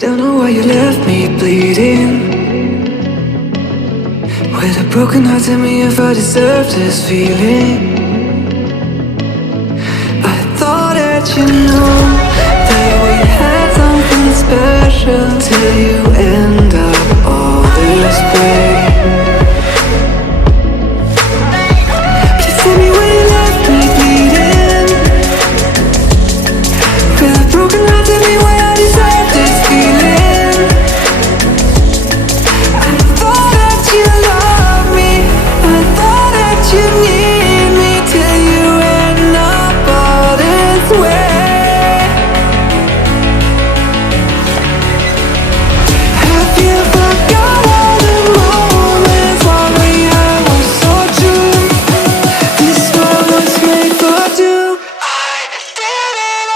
Don't know why you left me bleeding. With a broken heart, tell me if I deserve this feeling. I thought that you know that we had something special till you end up all this way. Please tell me why you left me bleeding. With a broken heart, tell me why I deserve this feeling. I thought that you loved me, I thought that you need me till you end up all this way. Have you forgot all the moments while we had was so true? This world was made for two. I did it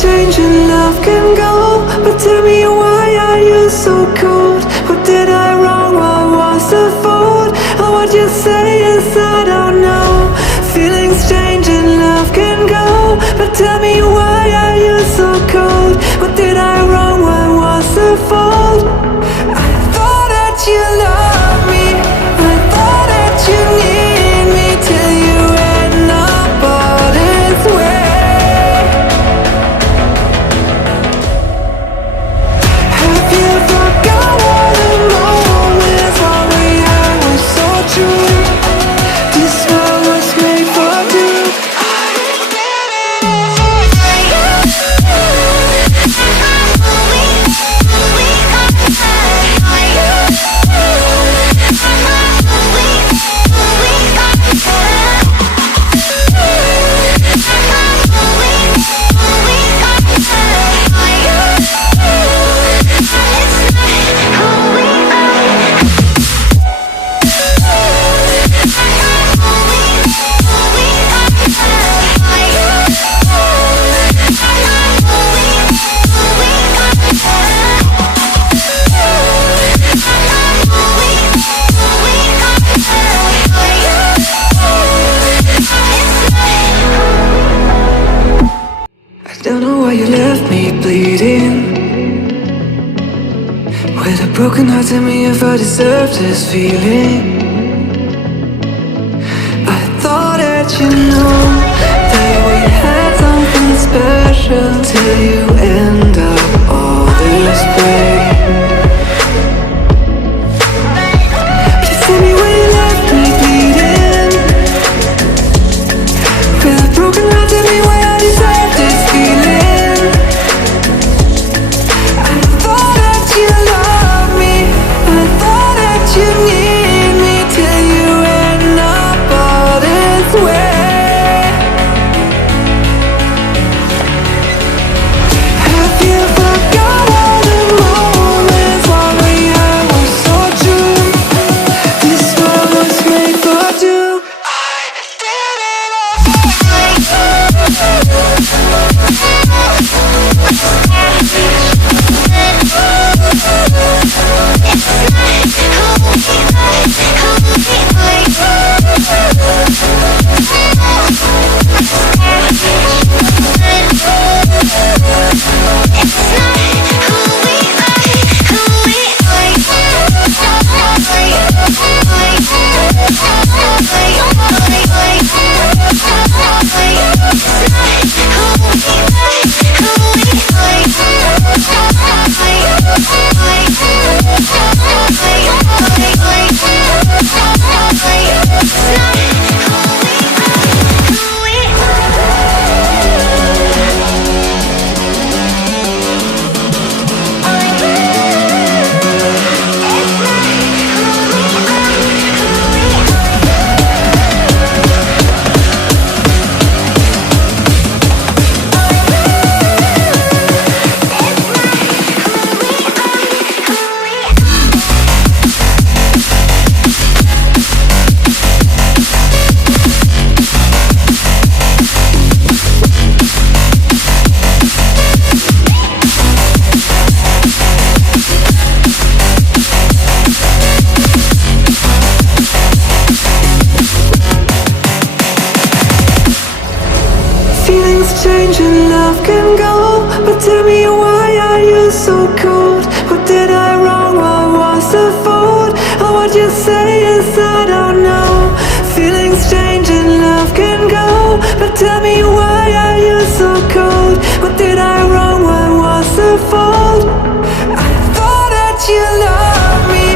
change and love can go, but tell me why are you so cold? What did I wrong? What was the fault? Or what you say is I don't know. Feelings change and love can go, but tell me why are you so cold? What did I wrong? What was the fault? I thought that you loved me, I thought that you need me till you end up all this way. Don't know why you left me bleeding. With a broken heart, tell me if I deserve this feeling. I thought that you know that we had something special till you end up all this way. Please tell me why you left me bleeding. With a broken heart, tell me why I deserve this feeling. I thought that you loved me, I thought that you need me till you end up all this way. Have you can go, but tell me why are you so cold? What did I wrong? What was the fault? Or what you say is I don't know. Feelings change and love can go, but tell me why are you so cold? What did I wrong? What was the fault? I thought that you loved me,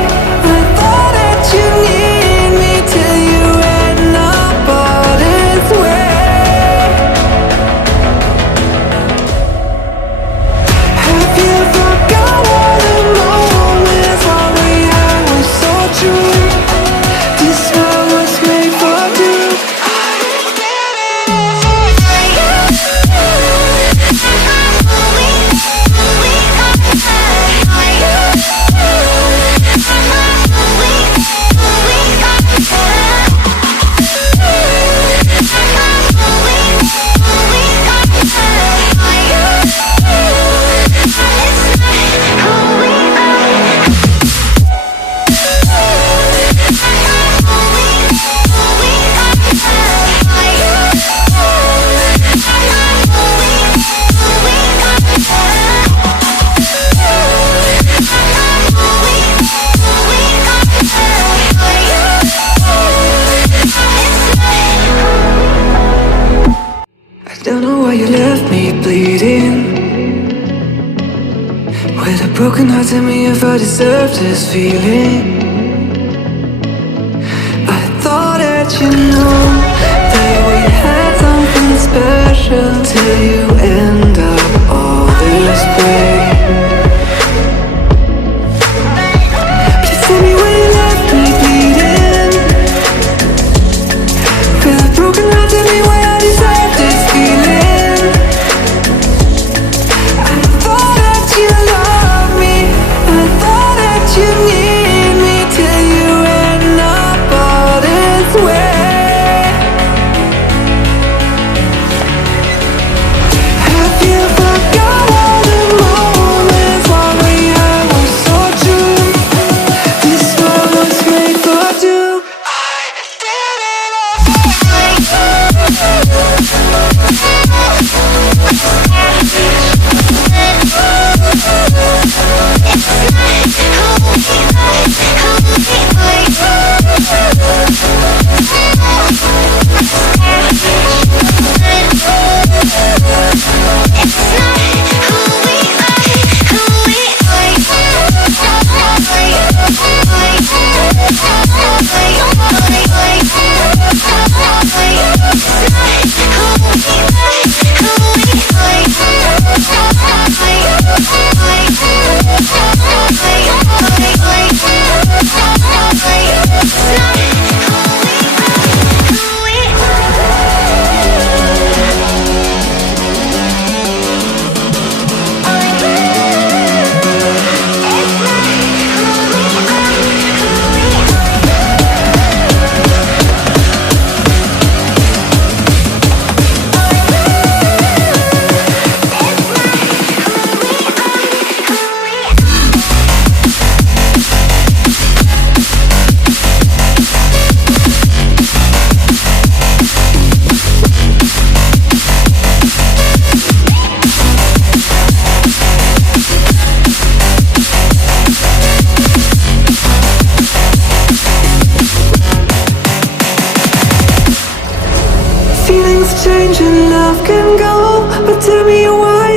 I thought that you need me till you end up all this way. Have you forgot all the moments while we had was so true? This world was made for two. Don't know why you left me bleeding. With a broken heart, tell me if I deserve this feeling. I thought that you know that we had something special till you end up all this way. Please tell me why you left me bleeding. With a broken heart, tell me why I deserve this feeling. I thought that you loved me, I thought that you need me till you end up all this way. Have you forgot all the moments while we had was so true? This world was made for two. I did it change and love can go, but tell me